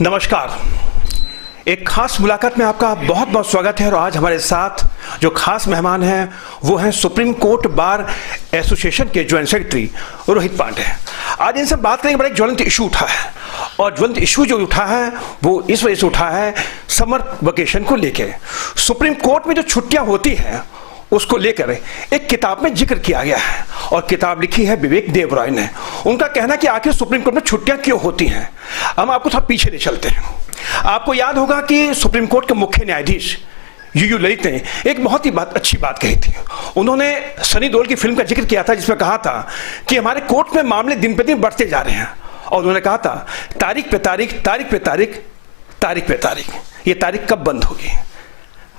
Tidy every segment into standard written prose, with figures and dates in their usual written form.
नमस्कार। एक खास मुलाकात में आपका बहुत बहुत स्वागत है और आज हमारे साथ जो खास मेहमान हैं वो हैं सुप्रीम कोर्ट बार एसोसिएशन के ज्वाइंट सेक्रेटरी रोहित पांडे। आज इनसे बात करेंगे, बड़ा एक ज्वलंत इशू उठा है और ज्वलंत इशू जो उठा है वो इस वजह से उठा है समर वेकेशन को लेके। सुप्रीम कोर्ट में जो छुट्टियां होती हैं उसको लेकर एक किताब में जिक्र किया गया है और किताब लिखी है विवेक देवराय ने। उनका कहना कि आखिर सुप्रीम कोर्ट में छुट्टियां क्यों होती हैं। हम आपको थोड़ा पीछे ले चलते हैं। आपको याद होगा कि सुप्रीम कोर्ट के मुख्य न्यायाधीश यूयू ललित ने एक बहुत ही अच्छी बात कही थी। उन्होंने सनी देओल की फिल्म का जिक्र किया था जिसमें कहा था कि हमारे कोर्ट में मामले दिन पे दिन बढ़ते जा रहे हैं और उन्होंने कहा था तारीख पे तारीख, तारीख पे तारीख, तारीख पे तारीख, ये तारीख कब बंद होगी?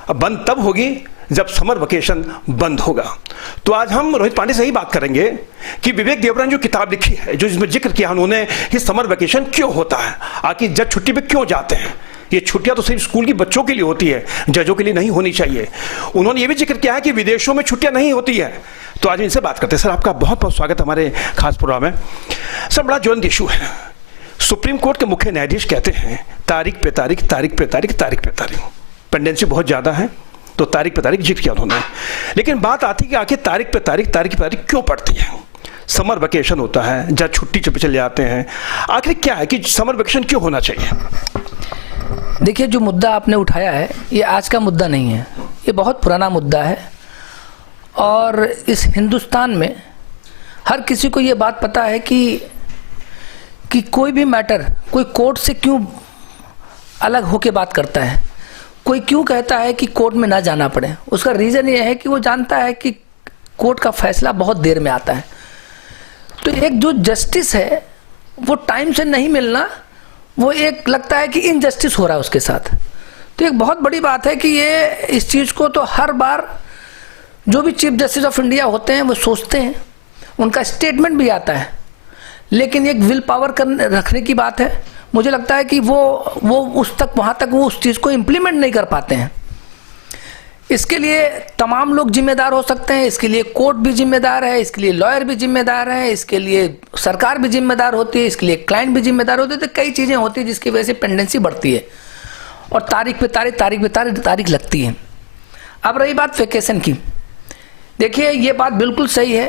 अब बंद तब होगी जब समर वेकेशन बंद होगा। तो आज हम रोहित पांडे से ही बात करेंगे कि विवेक देवराय ने जो किताब लिखी है, जो जिसमें जिक्र किया उन्होंने कि समर वेकेशन क्यों होता है, आखिर जज छुट्टी पे क्यों जाते हैं। ये छुट्टियां तो सिर्फ स्कूल की बच्चों के लिए होती है, जजों के लिए नहीं होनी चाहिए। उन्होंने ये भी जिक्र किया है कि विदेशों में छुट्टियां नहीं होती है। तो आज इनसे बात करते हैं। सर, आपका बहुत बहुत स्वागत हमारे खास प्रोग्राम में। सर, बड़ा ज्वलंत इशू है। सुप्रीम कोर्ट के मुख्य न्यायाधीश कहते हैं तारीख पे तारीख, तारीख पे तारीख, तारीख पे तारीख, पेंडेंसी बहुत ज्यादा है तो तारीख पे तारीख जिक्र किया उन्होंने। लेकिन बात आती है कि आखिर तारीख पे तारीख, तारीख पे तारीख क्यों पड़ती है? समर वेकेशन होता है, जब छुट्टी पे चले जाते हैं, आखिर क्या है कि समर वेकेशन क्यों होना चाहिए? देखिए, जो मुद्दा आपने उठाया है ये आज का मुद्दा नहीं है, ये बहुत पुराना मुद्दा है और इस हिंदुस्तान में हर किसी को ये बात पता है कि कोई भी मैटर कोई कोर्ट से क्यों अलग होके बात करता है, कोई क्यों कहता है कि कोर्ट में ना जाना पड़े। उसका रीज़न ये है कि वो जानता है कि कोर्ट का फैसला बहुत देर में आता है। तो एक जो जस्टिस है वो टाइम से नहीं मिलना, वो एक लगता है कि इनजस्टिस हो रहा है उसके साथ। तो एक बहुत बड़ी बात है कि ये इस चीज़ को तो हर बार जो भी चीफ जस्टिस ऑफ इंडिया होते हैं वो सोचते हैं, उनका स्टेटमेंट भी आता है, लेकिन एक विल पावर रखने की बात है। मुझे लगता है कि वो वहाँ तक वो उस चीज़ को इम्प्लीमेंट नहीं कर पाते हैं। इसके लिए तमाम लोग जिम्मेदार हो सकते हैं, इसके लिए कोर्ट भी जिम्मेदार है, इसके लिए लॉयर भी जिम्मेदार है, इसके लिए सरकार भी जिम्मेदार होती है, इसके लिए क्लाइंट भी जिम्मेदार होते हैं। तो कई चीज़ें होती हैं जिसकी वजह से पेंडेंसी बढ़ती है और तारीख पे तारीख, तारीख पे तारीख, तारीख लगती है। अब रही बात वेकेशन की, देखिए ये बात बिल्कुल सही है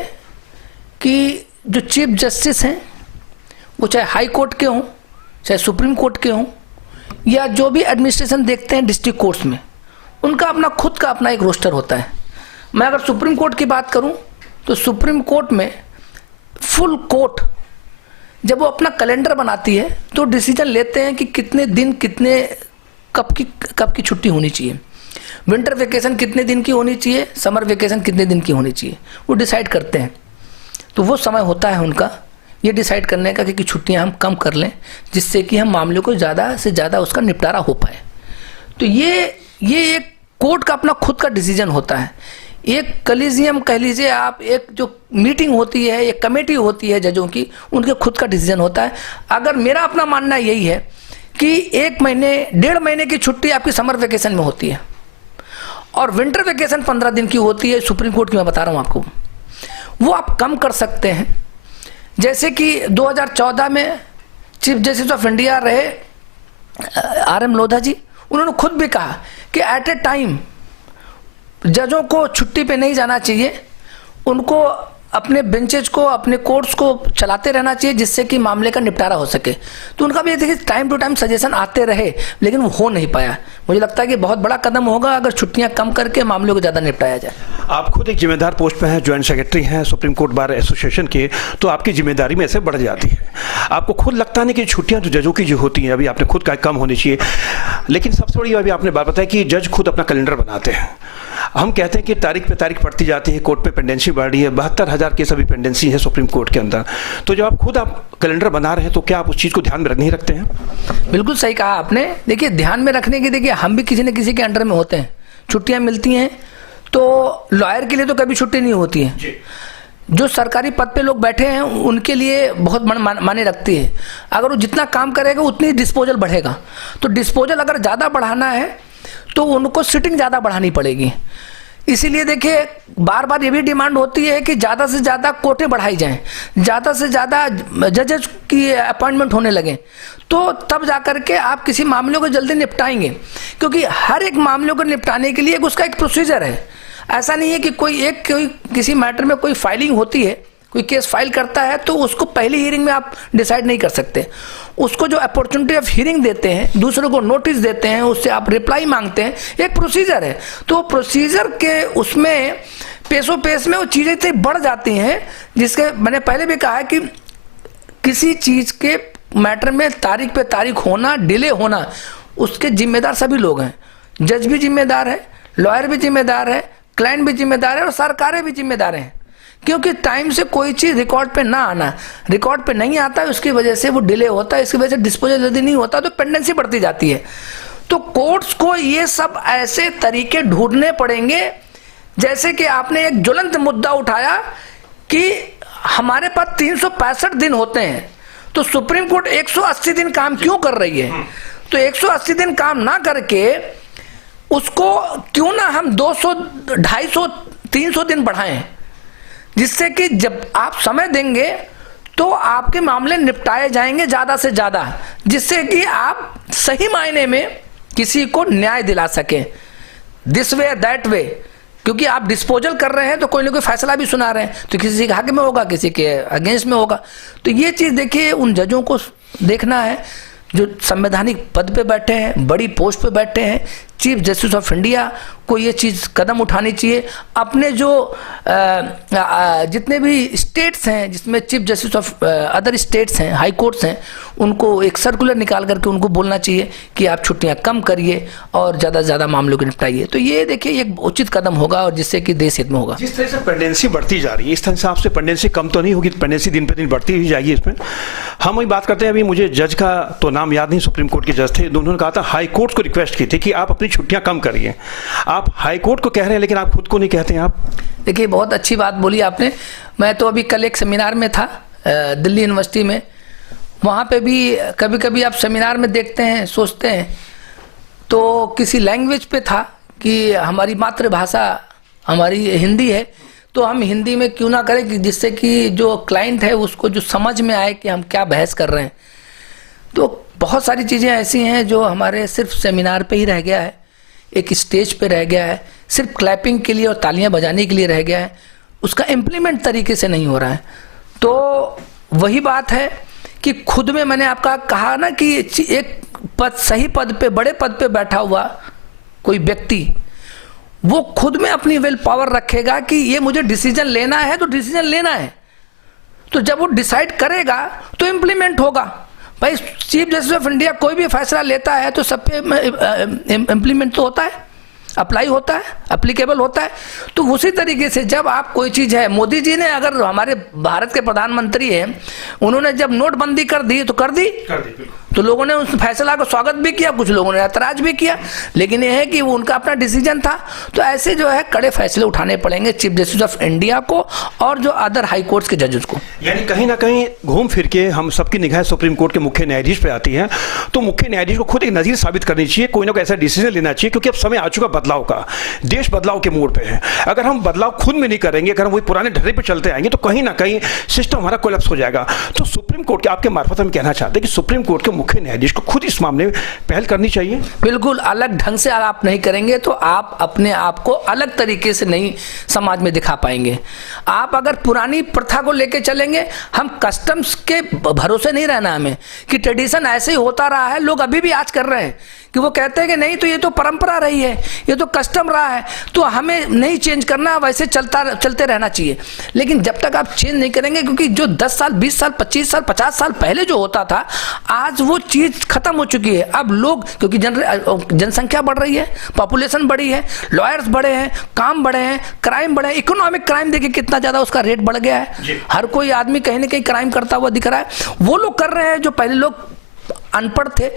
कि जो चीफ जस्टिस हैं वो चाहे हाई कोर्ट के हों, चाहे सुप्रीम कोर्ट के हों, या जो भी एडमिनिस्ट्रेशन देखते हैं डिस्ट्रिक्ट कोर्ट्स में, उनका अपना खुद का अपना एक रोस्टर होता है। मैं अगर सुप्रीम कोर्ट की बात करूं तो सुप्रीम कोर्ट में फुल कोर्ट जब वो अपना कैलेंडर बनाती है तो डिसीजन लेते हैं कि कितने दिन कब की छुट्टी होनी चाहिए, विंटर वेकेशन कितने दिन की होनी चाहिए, समर वेकेशन कितने दिन की होनी चाहिए, वो डिसाइड करते हैं। तो वो समय होता है उनका ये डिसाइड करने का कि छुट्टियां हम कम कर लें जिससे कि हम मामले को ज़्यादा से ज़्यादा उसका निपटारा हो पाए। तो ये एक कोर्ट का अपना खुद का डिसीजन होता है। एक कलीजियम कह लीजिए आप, एक जो मीटिंग होती है, एक कमेटी होती है जजों की, उनके खुद का डिसीजन होता है। अगर मेरा अपना मानना यही है कि 1 महीने 1.5 महीने की छुट्टी आपकी समर वेकेशन में होती है और विंटर वेकेशन 15 दिन की होती है। सुप्रीम कोर्ट की मैं बता रहा हूँ आपको, वो आप कम कर सकते हैं। जैसे कि 2014 में चीफ जस्टिस ऑफ इंडिया रहे RM लोधा जी, उन्होंने खुद भी कहा कि एट ए टाइम जजों को छुट्टी पे नहीं जाना चाहिए, उनको अपने बेंचेज को, अपने कोर्ट्स को चलाते रहना चाहिए जिससे कि मामले का निपटारा हो सके। तो उनका भी देखिए टाइम टू टाइम सजेशन आते रहे, लेकिन वो हो नहीं पाया। मुझे लगता है कि बहुत बड़ा कदम होगा अगर छुट्टियां कम करके मामलों को ज़्यादा निपटाया जाए। आप खुद एक जिम्मेदार पोस्ट पे हैं, ज्वाइंट सेक्रेटरी हैं सुप्रीम कोर्ट बार एसोसिएशन के, तो आपकी जिम्मेदारी में ऐसे बढ़ जाती है। आपको खुद लगता नहीं कि छुट्टियां जो जजों की जो होती हैं, अभी आपने खुद का कम होनी चाहिए, लेकिन सबसे बड़ी अभी आपने बात बताई कि जज खुद अपना कैलेंडर बनाते हैं। हम कहते हैं कि तारीख पे तारीख पड़ती जाती है, कोर्ट पे पेंडेंसी बढ़ रही है, 72,000 केस अभी पेंडेंसी है सुप्रीम कोर्ट के अंदर। तो जब आप कैलेंडर बना रहे हैं तो क्या आप उस चीज़ को ध्यान में नहीं रखते हैं? बिल्कुल सही कहा आपने। देखिए ध्यान में रखने की, देखिए हम भी किसी न किसी के अंडर में होते हैं, छुट्टियां मिलती हैं, तो लॉयर के लिए तो कभी छुट्टी नहीं होती है। जो सरकारी पद पे लोग बैठे हैं उनके लिए बहुत माने रखती है। अगर वो जितना काम करेगा उतनी डिस्पोजल बढ़ेगा। तो डिस्पोजल अगर ज़्यादा बढ़ाना है तो उनको सिटिंग ज़्यादा बढ़ानी पड़ेगी। इसीलिए देखिए बार बार ये भी डिमांड होती है कि ज़्यादा से ज़्यादा कोटे बढ़ाई जाएं, ज़्यादा से ज़्यादा जजेस की अपॉइंटमेंट होने लगे, तो तब जाकर के आप किसी मामले को जल्दी निपटाएंगे। क्योंकि हर एक मामले को निपटाने के लिए उसका एक प्रोसीजर है। ऐसा नहीं है कि कोई किसी मैटर में कोई फाइलिंग होती है, कोई केस फाइल करता है तो उसको पहली हियरिंग में आप डिसाइड नहीं कर सकते। उसको जो अपॉर्चुनिटी ऑफ हियरिंग देते हैं, दूसरों को नोटिस देते हैं, उससे आप रिप्लाई मांगते हैं, एक प्रोसीजर है। तो प्रोसीजर के उसमें पेशो पेश में वो चीज़ें इतनी बढ़ जाती हैं, जिसके मैंने पहले भी कहा है कि किसी चीज़ के मैटर में तारीख पे तारीख होना, डिले होना, उसके जिम्मेदार सभी लोग हैं। जज भी जिम्मेदार है, लॉयर भी जिम्मेदार है, क्लाइंट भी जिम्मेदार है और सरकारें भी जिम्मेदार हैं। क्योंकि टाइम से कोई चीज़ रिकॉर्ड पे ना आना, रिकॉर्ड पे नहीं आता है, उसकी वजह से वो डिले होता है, इसकी वजह से डिस्पोजल यदि नहीं होता तो पेंडेंसी बढ़ती जाती है। तो कोर्ट्स को ये सब ऐसे तरीके ढूंढने पड़ेंगे, जैसे कि आपने एक ज्वलंत मुद्दा उठाया कि हमारे पास 365 दिन होते हैं, तो सुप्रीम कोर्ट 180 दिन काम क्यों कर रही है? तो 180 दिन काम ना करके उसको क्यों ना हम 200, 250, 300 दिन बढ़ाएं, जिससे कि जब आप समय देंगे तो आपके मामले निपटाए जाएंगे ज़्यादा से ज़्यादा, जिससे कि आप सही मायने में किसी को न्याय दिला सकें, दिस वे दैट वे। क्योंकि आप डिस्पोजल कर रहे हैं तो कोई ना कोई फैसला भी सुना रहे हैं, तो किसी के हक में होगा, किसी के अगेंस्ट में होगा। तो ये चीज़ देखिए उन जजों को देखना है जो संवैधानिक पद पे बैठे हैं, बड़ी पोस्ट पे बैठे हैं। चीफ जस्टिस ऑफ इंडिया को ये चीज़ कदम उठानी चाहिए। अपने जो जितने भी स्टेट्स हैं जिसमें chief justice of other states हैं, हाई कोर्ट्स हैं, उनको एक सर्कुलर निकाल करके उनको बोलना चाहिए कि आप छुट्टियां कम करिए और ज़्यादा से ज़्यादा मामलों को निपटाइए। तो ये देखिए एक उचित कदम होगा और जिससे कि देश हित में होगा। जिस तरह से पेंडेंसी बढ़ती जा रही है, इस हिसाब से पेंडेंसी कम तो नहीं होगी, पेंडेंसी दिन पे दिन बढ़ती ही जाएगी। इसमें हम वही बात करते हैं, अभी मुझे जज का तो नाम याद नहीं, सुप्रीम कोर्ट के जज थे, उन्होंने कहा था हाई कोर्ट को रिक्वेस्ट की थी कि आप अपनी छुट्टियां कम करिए। आप हाई कोर्ट को कह रहे हैं लेकिन आप खुद को नहीं कहते हैं। आप देखिए बहुत अच्छी बात बोली आपने। मैं तो अभी कल एक सेमिनार में था दिल्ली यूनिवर्सिटी में, वहाँ पे भी कभी कभी आप सेमिनार में देखते हैं, सोचते हैं, तो किसी लैंग्वेज पे था कि हमारी मातृभाषा हमारी हिंदी है, तो हम हिंदी में क्यों ना करें कि जिससे कि जो क्लाइंट है उसको जो समझ में आए कि हम क्या बहस कर रहे हैं। तो बहुत सारी चीज़ें ऐसी हैं जो हमारे सिर्फ सेमिनार पे ही रह गया है, एक स्टेज पे रह गया है, सिर्फ क्लैपिंग के लिए और तालियां बजाने के लिए रह गया है, उसका इम्प्लीमेंट तरीके से नहीं हो रहा है। तो वही बात है कि खुद में मैंने आपका कहा ना कि एक पद, सही पद पे, बड़े पद पे बैठा हुआ कोई व्यक्ति वो खुद में अपनी विल पावर रखेगा कि ये मुझे डिसीजन लेना है तो डिसीजन लेना है। तो जब वो डिसाइड करेगा तो इम्प्लीमेंट होगा। भाई चीफ जस्टिस ऑफ इंडिया कोई भी फैसला लेता है तो सब पे इम्प्लीमेंट तो होता है, अप्लाई होता है, अप्लीकेबल होता है। तो उसी तरीके से जब आप कोई चीज़ है, मोदी जी ने अगर हमारे भारत के प्रधानमंत्री हैं, उन्होंने जब नोटबंदी कर दी तो कर दी, तो लोगों ने उस फैसला का स्वागत भी किया, कुछ लोगों ने ऐतराज भी किया, लेकिन यह है कि वो उनका अपना डिसीजन था। तो ऐसे जो है कड़े फैसले उठाने पड़ेंगे चीफ जस्टिस ऑफ इंडिया को और जो अदर हाई कोर्ट्स के जजेस को। यानी कहीं ना कहीं घूम फिर के हम सबकी निगाह सुप्रीम कोर्ट के मुख्य न्यायाधीश पे आती है, तो मुख्य न्यायाधीश को खुद एक नज़ीर साबित करनी चाहिए, कोई ना कोई ऐसा डिसीजन लेना चाहिए, क्योंकि अब समय आ चुका बदलाव का, देश बदलाव के मोड़ पे है। अगर हम बदलाव खुद में नहीं करेंगे, अगर हम वही पुराने ढर्रे पे चलते आएंगे तो कहीं ना कहीं सिस्टम हमारा कोलैप्स हो जाएगा। तो सुप्रीम कोर्ट के आपके मार्फत हम कहना चाहते हैं कि सुप्रीम कोर्ट के मुख्य न्यायाधीश को खुद इस मामले में पहल करनी चाहिए। बिल्कुल अलग ढंग से आप नहीं करेंगे तो आप अपने आप को अलग तरीके से नहीं समाज में दिखा पाएंगे। आप अगर पुरानी प्रथा को लेके चलेंगे, हम कस्टम्स के भरोसे नहीं रहना हमें कि ट्रेडिशन ऐसे ही होता रहा है, लोग अभी भी आज कर रहे हैं कि वो कहते हैं कि नहीं तो ये तो परंपरा रही है, ये तो कस्टम रहा है, तो हमें नहीं चेंज करना, वैसे चलते रहना चाहिए। लेकिन जब तक आप चेंज नहीं करेंगे, क्योंकि जो 10 साल 20 साल 25 साल 50 साल पहले जो होता था, आज वो चीज़ खत्म हो चुकी है। अब लोग, क्योंकि जनसंख्या बढ़ रही है, पॉपुलेशन बढ़ी है, लॉयर्स बढ़े हैं, काम बढ़े हैं, क्राइम बढ़े हैं, इकोनॉमिक क्राइम देखिए कितना ज़्यादा उसका रेट बढ़ गया है। हर कोई आदमी कहीं ना कहीं क्राइम करता हुआ दिख रहा है। वो लोग कर रहे हैं जो पहले लोग अनपढ़ थे,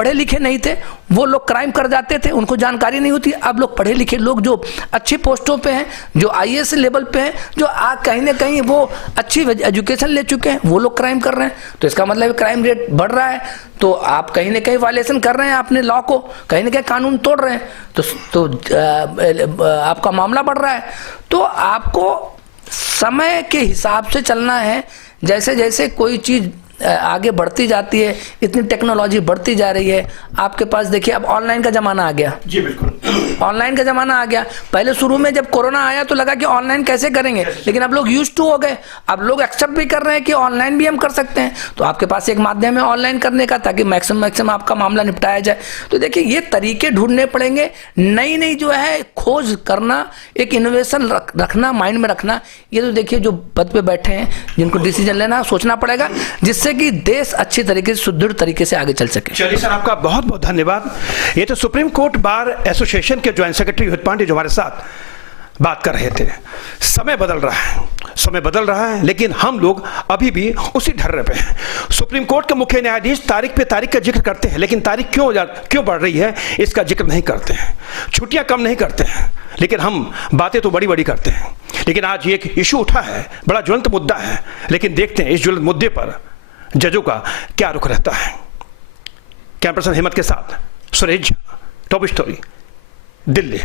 पढ़े लिखे नहीं थे वो लोग क्राइम कर जाते थे, उनको जानकारी नहीं होती। अब लोग पढ़े लिखे लोग जो अच्छी पोस्टों पे हैं, जो आईएएस लेवल पे हैं, जो कहीं ना कहीं वो अच्छी एजुकेशन ले चुके हैं, वो लोग क्राइम कर रहे हैं। तो इसका मतलब क्राइम रेट बढ़ रहा है, तो आप कहीं ना कहीं वायलेशन कर रहे हैं अपने लॉ को, कहीं ना कहीं कानून तोड़ रहे हैं, तो आपका मामला बढ़ रहा है। तो आपको समय के हिसाब से चलना है। जैसे जैसे कोई चीज आगे बढ़ती जाती है, इतनी टेक्नोलॉजी बढ़ती जा रही है। आपके पास देखिए अब ऑनलाइन का जमाना आ गया। जी बिल्कुल, ऑनलाइन का जमाना आ गया। पहले शुरू में जब कोरोना आया तो लगा कि ऑनलाइन कैसे करेंगे, लेकिन अब लोग यूज्ड टू हो गए। अब लोग एक्सेप्ट भी कर रहे हैं कि ऑनलाइन भी हम कर सकते हैं। तो आपके पास एक माध्यम है ऑनलाइन करने का, ताकि मैक्सिमम आपका मामला निपटाया जाए। तो देखिए ये तरीके ढूंढने पड़ेंगे, नई नई जो है खोज करना, एक इनोवेशन रखना, माइंड में रखना। ये तो देखिए जो पद पे बैठे हैं, जिनको डिसीजन लेना, सोचना पड़ेगा, जिससे कि देश अच्छी तरीके से, सुदृढ़ तरीके से आगे चल सके। चलिए सर, आपका बहुत बहुत धन्यवाद। ये तो सुप्रीम कोर्ट बार एसोसिएशन के ज्वाइंट सेक्रेटरी रोहित पांडे जो हमारे साथ बात कर रहे थे। समय बदल रहा है, समय बदल रहा है, लेकिन हम लोग अभी भी उसी ढर्रे पे हैं। सुप्रीम कोर्ट के मुख्य न्यायाधीश तारीख पे तारीख का जिक्र करते हैं, लेकिन तारीख क्यों बढ़ रही है इसका जिक्र नहीं करते हैं। छुट्टियां कम नहीं करते हैं, लेकिन हम बातें तो बड़ी बड़ी करते हैं। लेकिन आज एक इशू उठा है, बड़ा ज्वलंत मुद्दा है, लेकिन देखते हैं इस ज्वलंत मुद्दे पर जजों का क्या रुख रहता है। कैमरा पर्सन हिम्मत के साथ सुरेश झा, टॉप स्टोरी, दिल्ली।